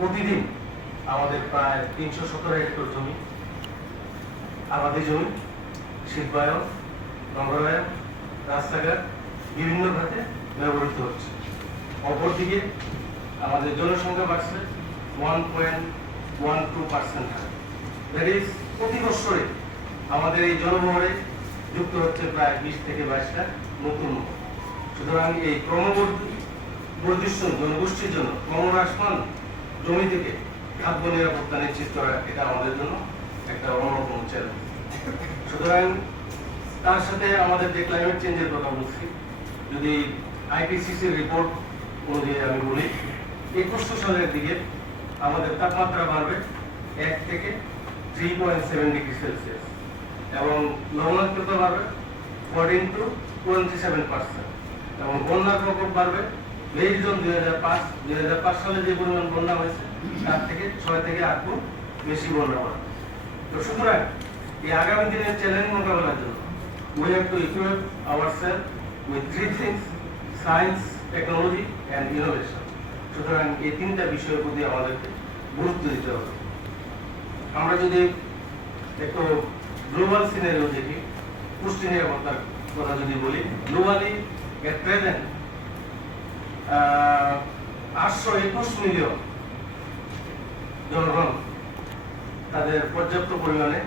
প্রতিদিন আমাদের প্রায় 317 হেক্টর জমি আবাদি জমি, শিল্পায়ন, নগরায়ন, রাস্তাঘাট বিভিন্ন খাতে ব্যবহৃত হচ্ছে। অপরদিকে আমাদের জনসংখ্যা বাড়ছে 1.12%। দ্যাট ইজ প্রতি বছরে আমাদের এই জনবহরে যুক্ত হচ্ছে প্রায় 20 থেকে 22টা নতুন। সুতরাং এই ক্রমবর্ধিষ্ণু জনগোষ্ঠীর জন্য ক্রমহ্রাসমান জমি থেকে খাদ্য নিরাপত্তা নিশ্চিত করা এটা আমাদের জন্য একটা অন্যতম চ্যালেঞ্জ। সুতরাং তার সাথে আমাদের যে ক্লাইমেট চেঞ্জের কথা বলছি, যদি আইপিসিসির রিপোর্ট অনুযায়ী আমি বলি, 2100 সালের দিকে আমাদের তাপমাত্রা বাড়বে 1 থেকে 3.7 ডিগ্রি সেলসিয়াস এবং লবণাক্ততা বাড়বে 14 to 27%, এবং বন্যার প্রকোপ বাড়বে। জন 2005 সালে যে পরিমাণ বন্যা হয়েছে তার থেকে 6 থেকে 8 গুণ বেশি বন্যা বাড়বে। তো সুতরাং এই আগামী দিনের চ্যালেঞ্জ মোকাবেলার জন্য we have to equip ourselves with three things: science, technology and innovation. সুতরাং এই তিনটা বিষয়ের প্রতি আমাদেরকে গুরুত্ব দিতে হবে। আমরা যদি একটু গ্লোবাল সিনারিও দেখি, পুষ্টি নিরাপত্তার কথা যদি বলি, গ্লোবালি এট প্রেজেন্ট 821 মিলিয়ন জনগণ তাদের পর্যাপ্ত পরিমাণে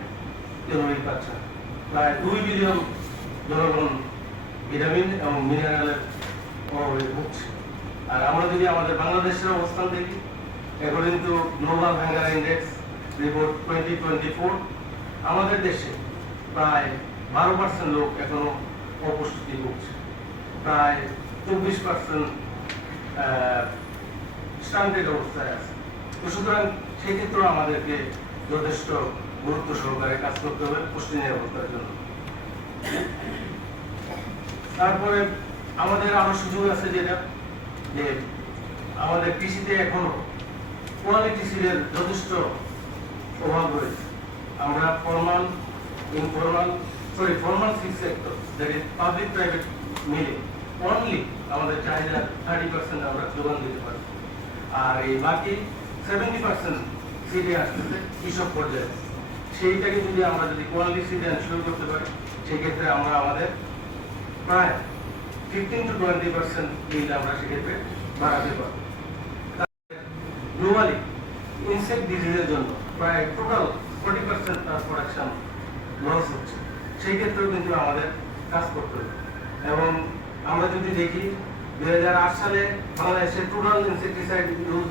জরুরি পাচ্ছে না। প্রায় 2 বিলিয়ন জনগণ ভিটামিন এবং মিনারেলের অভাবে ভুগছে। আর আমরা যদি আমাদের বাংলাদেশের অবস্থান দেখি, according to global hunger index report 2024, আমাদের দেশে প্রায় 12% লোক এখনো অপুষ্টিতে ভুগছে, প্রায় 24% স্ট্যান্ডার্ড অবস্থায় আছে। তো সুতরাং সেই ক্ষেত্রে আমাদেরকে যথেষ্ট গুরুত্ব সহকারে কাজ করতে হবে পুষ্টি নিরাপত্তার জন্য। তারপরে আমাদের আরো সুযোগ আছে, যেটা যে আমাদের কৃষিতে এখনো কোয়ালিটি সিডের যথেষ্ট অভাব রয়েছে। আমরা formal seed sector, that is public private মিলে অনলি আমাদের চাহিদা 30% আমরা যোগান দিতে পারি, আর এই বাকি 70% সিডে আসতেছে কৃষক পর্যায়ে। সেইটাকে যদি আমরা কোয়ালিটি সিডে এনশিওর করতে পারি, সেক্ষেত্রে আমরা আমাদের প্রায় 15 to 20% yield আমরা সেক্ষেত্রে বাড়াতে পারবো। গ্লোবালি ইনসেক্ট ডিজিজের জন্য প্রায় টোটাল 40% তার প্রোডাকশন লস হচ্ছে। সেই ক্ষেত্রেও কিন্তু আমাদের কাজ করতে হবে। এবং আমরা যদি দেখি 2008 সালে বাংলাদেশে টোটাল ইনসেক্টিসাইড ইউজ